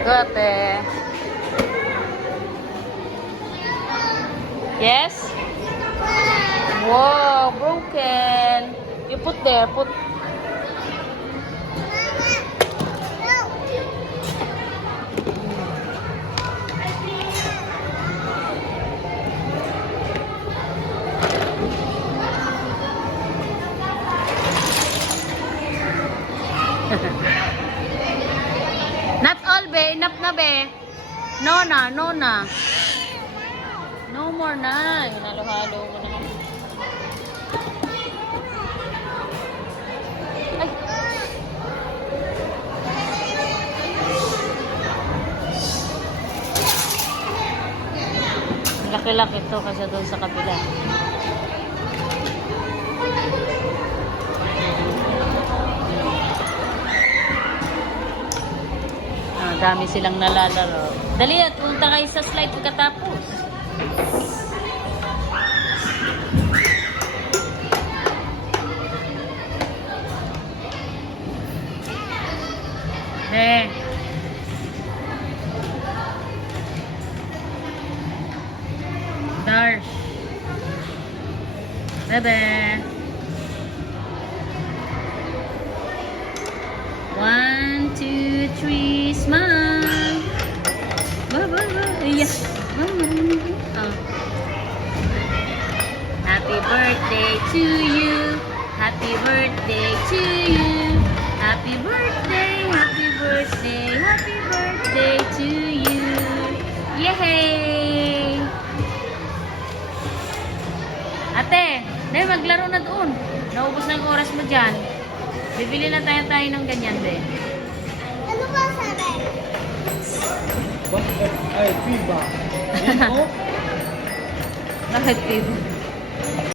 Go, ate. Yes? Wow, broken. You put there, put. Not all, be. Enough na, be. No na, no na. No more na. Hinalo-halo mo na. Ay. Laki-laki to kasi doon sa kabila. Dami silang nalalaro. Dali at punta kayo sa slide pagkatapos. Darsh. Bebe. 1, 2, 3, smile. Yeah. Oh. Happy birthday to you. Happy birthday to you. Happy birthday, happy birthday, happy birthday to you. Yay! Ate, dahil maglaro na doon. Naubos na ang oras mo dyan. Bibili na tayo ng ganyan, be. Ano ba sabi? Ay, Piba. Bakit, Piba?